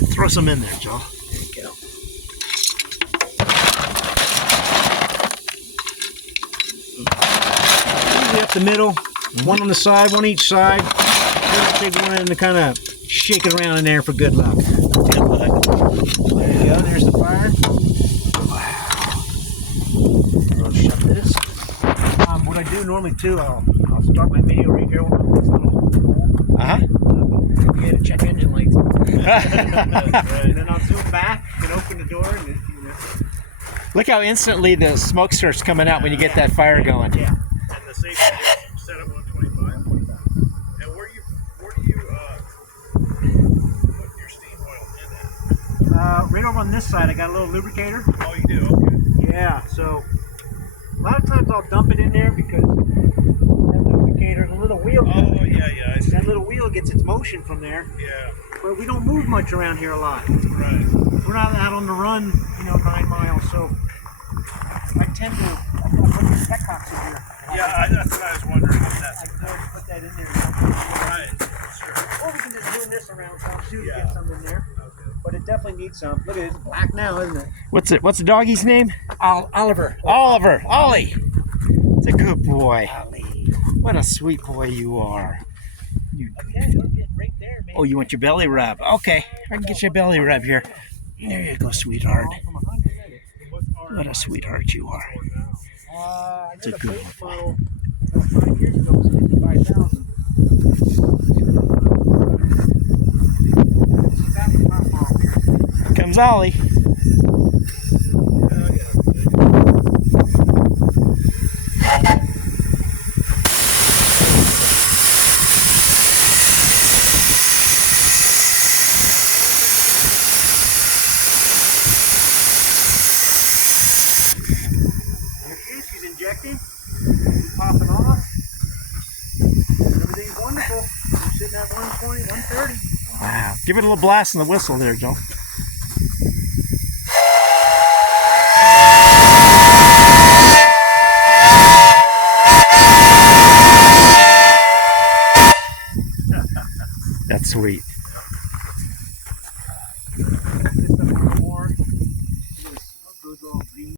and throw some in there, Joel. There you go. Easy up the middle, one on the side, one each side. Take one and kind of shake it around in there for good luck. Good luck. There you go. There's the fire. Wow. I'll shut this. What I do normally too, I'll start my video right here with this little hole. Yeah, to check engine lights. And then I'll zoom back and open the door and Look how instantly the smoke starts coming out when you get that fire going. Yeah. And the safety is set up on 25. And where do you put your steam oil in at? Right over on this side, I got a little lubricator. Oh, you do? Okay. Yeah, so a lot of times I'll dump it in there because that lubricator, the little wheel. Oh, yeah, I see. That little wheel gets its motion from there. Yeah. But we don't move much around here a lot. Right. We're not out on the run, 9 miles, so I tend to put these petcocks in here. Yeah, that's what I was wondering. If I that's can always put that in there. right. Sure. Or we can just boom this around some too to Yeah. get some in there. Okay. But it definitely needs some. Look at it, it's black now, isn't it? What's the doggy's name? Oliver. Oliver. Ollie. It's a good boy. Ollie. What a sweet boy you are. Okay, look it right there, man. Oh, you want your belly rub? Okay, I can get you a belly rub here. There you go, sweetheart. What a sweetheart you are. I It's a got good base model 5 years ago, it was 55,000. Here comes Ollie. She's injecting, she's popping off. Everything's wonderful. We're sitting at 120, 130. Wow. Give it a little blast on the whistle there, Joe. That's sweet.